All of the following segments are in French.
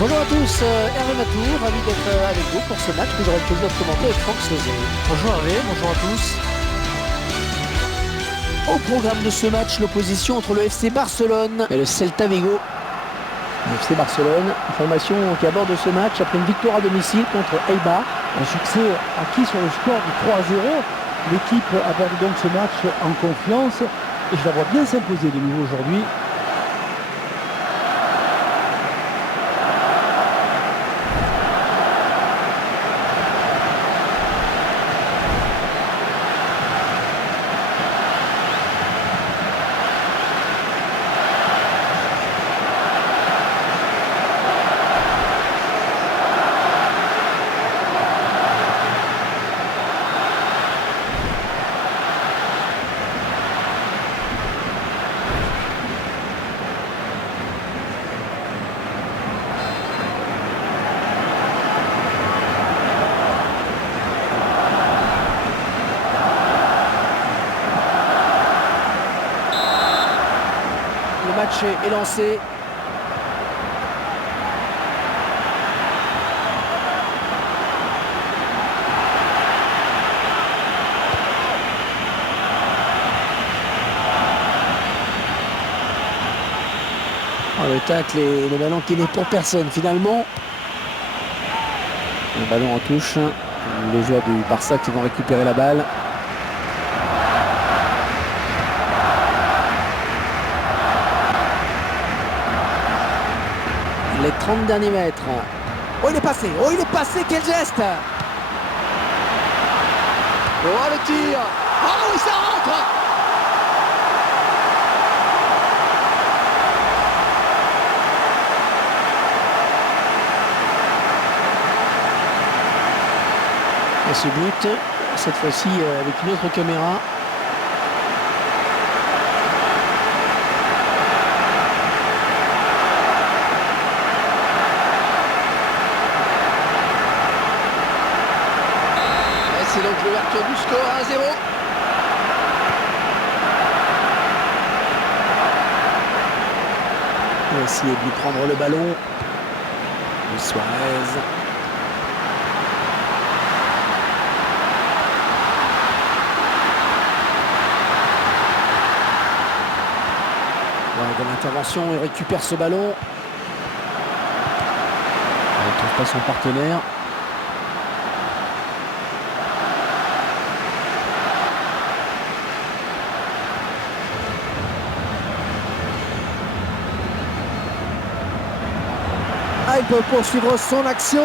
Bonjour à tous, Hervé Matou, ravi d'être avec vous pour ce match que j'aurai le plaisir de commenter avec Franck Sauzet. Bonjour Hervé, bonjour à tous. Au programme de ce match, l'opposition entre le FC Barcelone et le Celta Vigo. Le FC Barcelone, formation qui aborde ce match après une victoire à domicile contre Eibar. Un succès acquis sur le score de 3-0. L'équipe aborde donc ce match en confiance et je la vois bien s'imposer de nouveau aujourd'hui. Le match est lancé. Le tacle et le ballon qui n'est pour personne finalement. Le ballon en touche. Les joueurs du Barça qui vont récupérer la balle. Les 30 derniers mètres. Oh, il est passé, quel geste! Oh, le tir! Oh oui, ça rentre! Et ce but, cette fois-ci avec une autre caméra. Et c'est donc l'ouverture du score 1-0. On va essayer de lui prendre le ballon. Luis Suarez. De l'intervention, il récupère ce ballon. Il ne trouve pas son partenaire. Il peut poursuivre son action.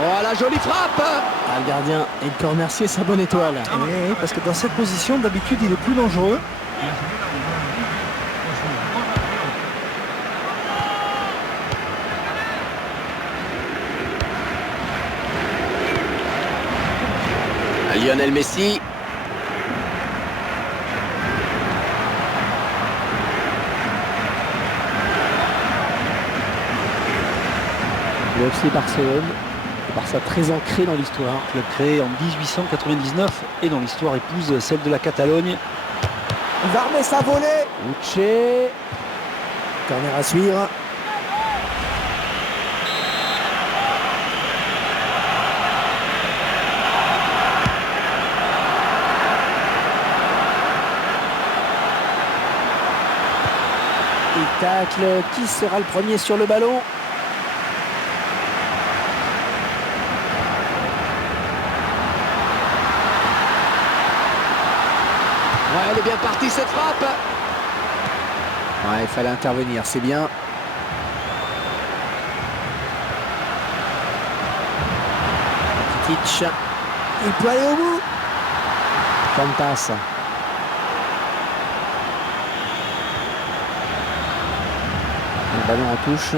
Oh, la jolie frappe. Le gardien, il peut remercier sa bonne étoile. Oui, parce que dans cette position, d'habitude, il est plus dangereux. Lionel Messi. Le FC Barcelone, le Barça très ancré dans l'histoire. Club créé en 1899 et dont l'histoire épouse celle de la Catalogne. Il va remettre sa volée. Uche. Corner à suivre. Il tacle. Qui sera le premier sur le ballon? Ouais, elle est bien partie cette frappe. Ouais, il fallait intervenir, c'est bien. Rakitic. Il peut aller au bout. Fantas. Le ballon en touche.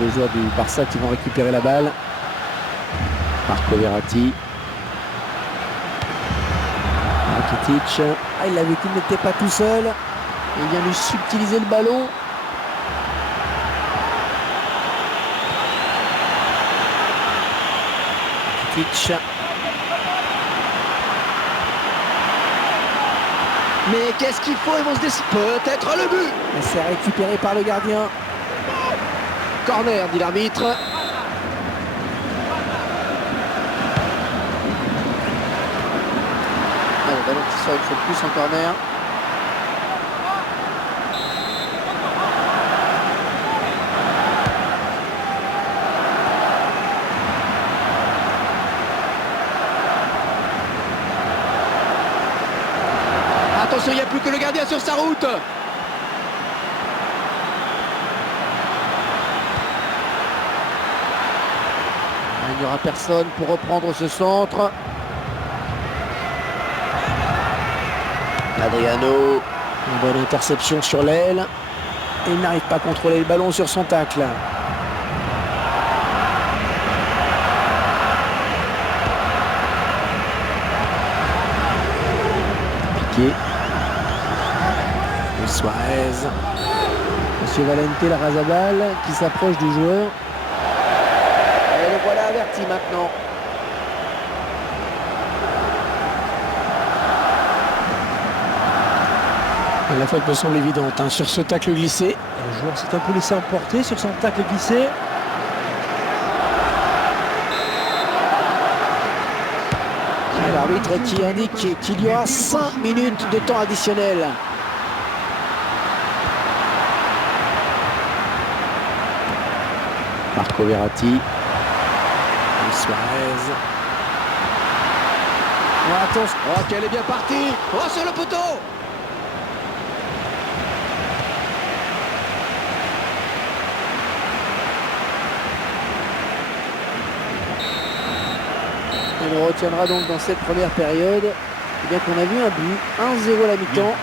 Les joueurs du Barça qui vont récupérer la balle. Marco Verratti. Rakitic. Ah, il a vu qu'il n'était pas tout seul. Il vient lui subtiliser le ballon. Rakitic. Mais qu'est-ce qu'il faut? Ils vont se décider. Peut-être le but. C'est récupéré par le gardien. Corner, dit l'arbitre. Ballon qui sort une fois de plus en corner. Attention, il n'y a plus que le gardien sur sa route. Il n'y aura personne pour reprendre ce centre. Adriano, une bonne interception sur l'aile. Et il n'arrive pas à contrôler le ballon sur son tacle. Piqué. Suarez. Monsieur Valente Larrazabal qui s'approche du joueur. Et le voilà averti maintenant. La faute me semble évidente hein, sur ce tacle glissé. Le joueur s'est un peu laissé emporter sur son tacle glissé. L'arbitre qui indique qu'il y aura 5 minutes de temps additionnel. Marco Verratti. Suarez. Oh, attention. Oh, qu'elle est bien partie. Oh, sur le poteau. Et on retiendra donc dans cette première période eh bien qu'on a vu un but, 1-0 à la mi-temps.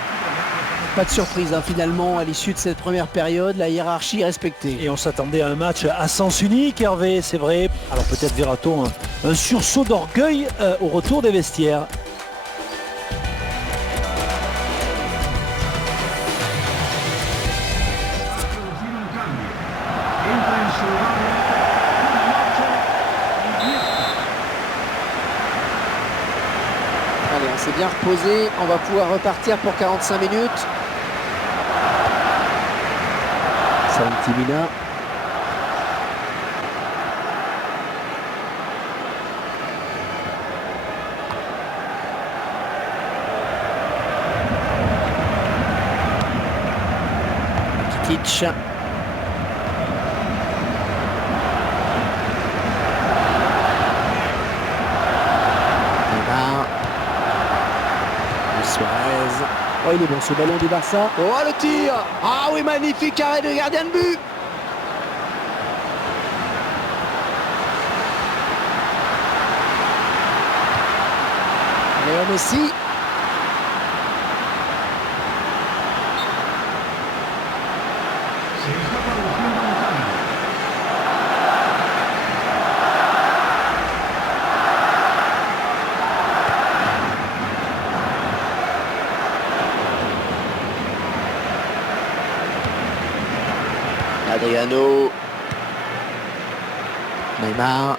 Pas de surprise hein, finalement à l'issue de cette première période, la hiérarchie est respectée. Et on s'attendait à un match à sens unique, Hervé, c'est vrai. Alors peut-être verra-t-on un sursaut d'orgueil au retour des vestiaires. Allez, on s'est bien reposé, on va pouvoir repartir pour 45 minutes. Santimina. Kitic. Suarez. Oh, il est bon ce ballon du Barça. Oh, le tir. Ah oui, magnifique arrêt de gardien de but. Léo Messi. Adriano. Neymar.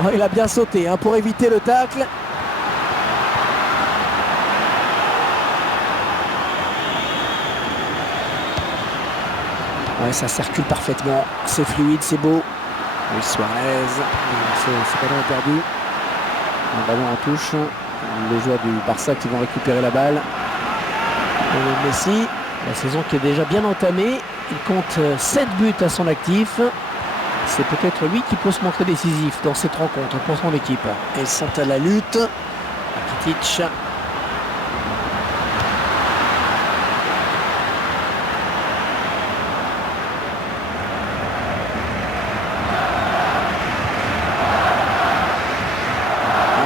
Oh, il a bien sauté hein, pour éviter le tacle. Ouais, ça circule parfaitement. C'est fluide, c'est beau. Luis Suarez. C'est ballon perdu. Un ballon en touche. Les joueurs du Barça qui vont récupérer la balle. Et Messi. La saison qui est déjà bien entamée, il compte 7 buts à son actif. C'est peut-être lui qui peut se montrer décisif dans cette rencontre pour son équipe. Ils sont à la lutte. Kitic.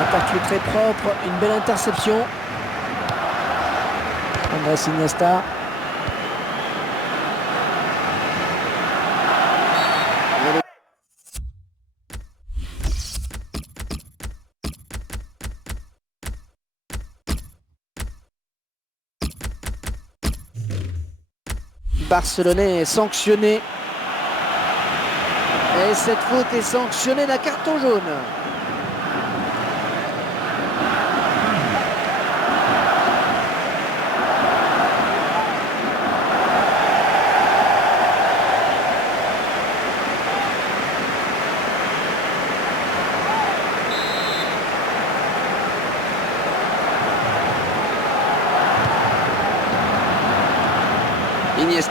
Un tacle très propre, une belle interception. Andrés Iniesta. Barcelonais est sanctionné. Et cette faute est sanctionnée d'un carton jaune.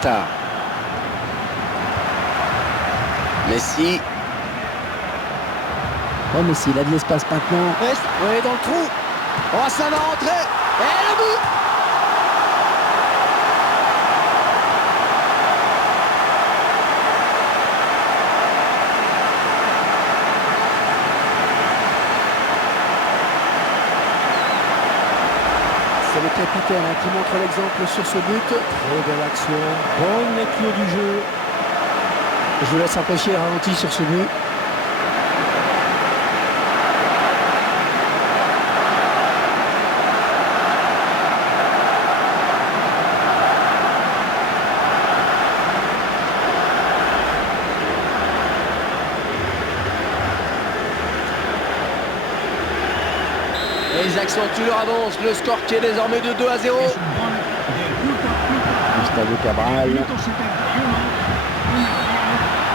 Iniesta. Messi. Oh Messi, il a de l'espace maintenant. Oui, dans le trou. Oh, ça va rentrer. Et le but. C'est le capitaine qui montre l'exemple sur ce but. Très belle action, bonne lecture du jeu. Je vous laisse apprécier le ralenti sur ce but. Et ils accentuent leur avance. Le score qui est désormais de 2-0. Gustavo Cabral.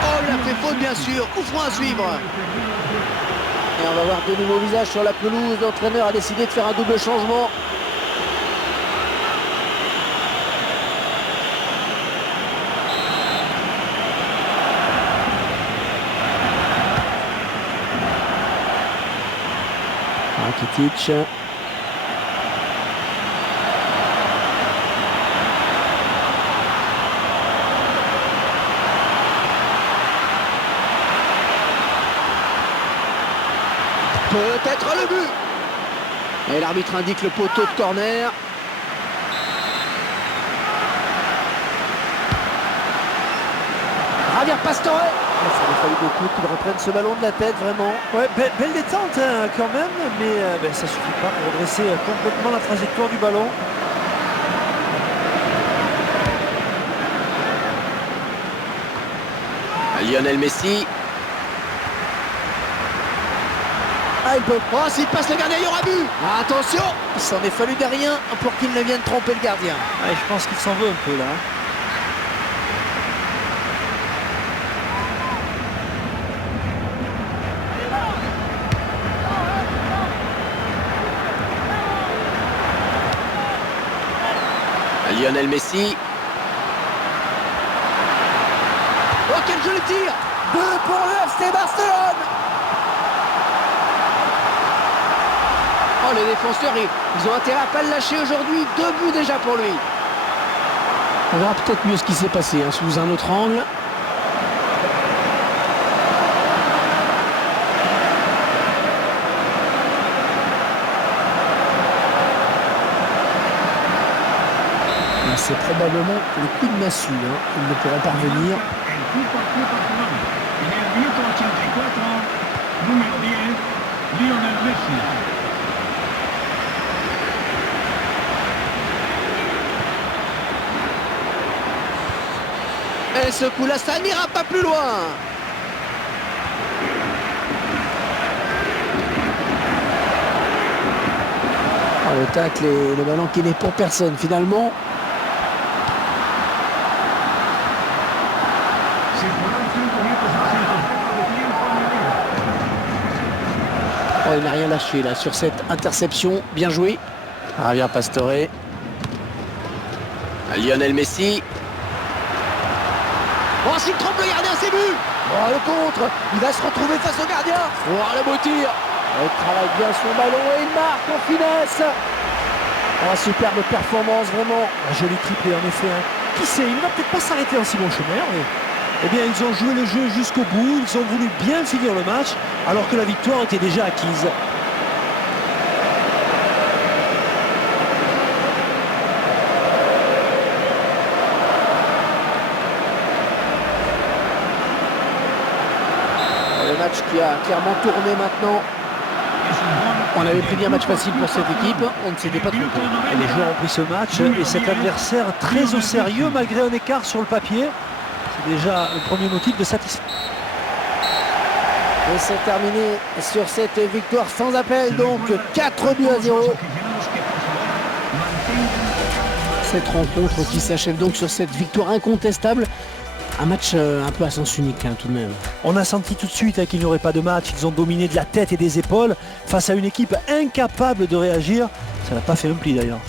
Oh, il a fait faute, bien sûr. Coup franc à suivre. Et on va voir de nouveaux visages sur la pelouse. L'entraîneur a décidé de faire un double changement. Rakitic. Peut-être le but. Et l'arbitre indique le poteau de corner. Javier Pastore. Ça a fallu beaucoup qu'il reprenne ce ballon de la tête, vraiment. Ouais, belle détente hein, quand même, mais ça suffit pas pour redresser complètement la trajectoire du ballon. Lionel Messi. Ah, il peut. Oh, s'il passe le gardien, il y aura but. Attention. Il s'en est fallu de rien pour qu'il ne vienne tromper le gardien. Ouais, je pense qu'il s'en veut un peu là. Lionel Messi. Oh, quel joli tir. 2 pour le FC Barcelone. Oh, les défenseurs, ils ont intérêt à pas le lâcher aujourd'hui. 2 buts déjà pour lui. On verra peut-être mieux ce qui s'est passé hein, sous un autre angle. C'est probablement le coup de massue. Hein. Ils ne pourront pas revenir. Et ce coup-là, ça n'ira pas plus loin. Oh, le tacle et le ballon qui n'est pour personne finalement. Oh, il n'a rien lâché là sur cette interception. Bien joué. Javier Pastore. Lionel Messi. Oh, s'il trompe le gardien, c'est but. Oh, le contre. Il va se retrouver face au gardien. Oh, le beau tir. Il travaille bien son ballon et il marque en finesse. Oh, superbe performance, vraiment. Un joli triplé en effet. Hein. Qui sait, il ne va peut-être pas s'arrêter en si bon chemin. Mais... Eh bien, ils ont joué le jeu jusqu'au bout. Ils ont voulu bien finir le match, alors que la victoire était déjà acquise. Le match qui a clairement tourné maintenant. On avait prévu un match facile pour cette équipe, on ne s'était pas trompé. Et les joueurs ont pris ce match et cet adversaire très au sérieux malgré un écart sur le papier. C'est déjà le premier motif de satisfaction. Et c'est terminé sur cette victoire sans appel, donc 4-0. Cette rencontre qui s'achève donc sur cette victoire incontestable. Un match un peu à sens unique hein, tout de même. On a senti tout de suite qu'il n'y aurait pas de match. Ils ont dominé de la tête et des épaules face à une équipe incapable de réagir. Ça n'a pas fait un pli d'ailleurs.